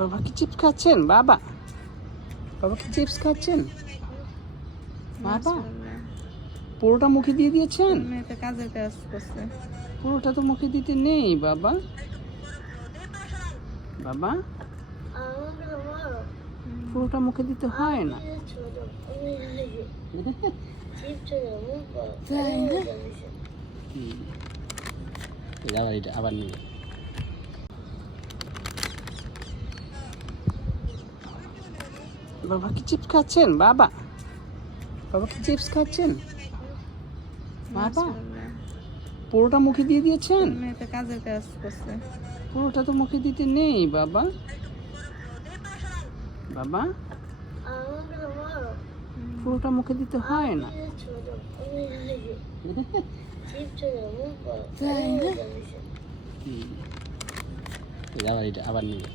বাবা কি চিপস খাচ্ছেন? বাবা বাবা কি চিপস খাচ্ছেন? বাবা পুরোটা মুখে দিয়ে দিয়েছেন? মেয়েটা কাজের কাজ করছে। পুরোটা তো মুখে দিতে নেই বাবা। বাবা পুরোটা মুখে দিতে হয় না। তাই না? আবার এটা আবার নিয়ে বাবা কি চিপস খাচ্ছেন? বাবা বাবা কি চিপস খাচ্ছেন? বাবা পুরোটা মুখে দিয়ে দিয়েছেন? মেয়েটা কাজের কাজ করছে। পুরোটা তো মুখে দিতে নেই বাবা। বাবা পুরোটা মুখে দিতে হয় না। তাই না? আবার এটা আবার নিয়ে